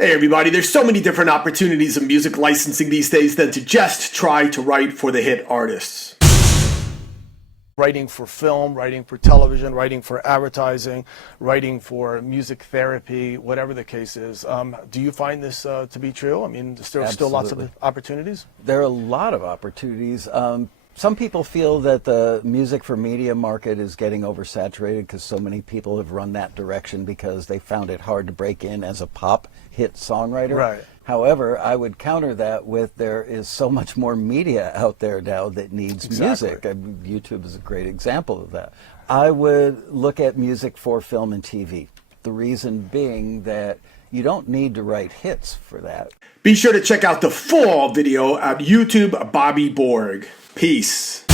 Hey everybody, there's so many different opportunities in music licensing these days than to just try to write for the hit artists. Writing for film, writing for television, writing for advertising, writing for music therapy, whatever the case is. Do you find this to be true? I mean, is there still lots of opportunities? There are a lot of opportunities. Some people feel that the music for media market is getting oversaturated because so many people have run that direction because they found it hard to break in as a pop hit songwriter. Right. However, I would counter that with there is so much more media out there now that needs music. YouTube is a great example of that. I would look at music for film and TV. The reason being that you don't need to write hits for that. Be sure to check out the full video at YouTube Bobby Borg. Peace.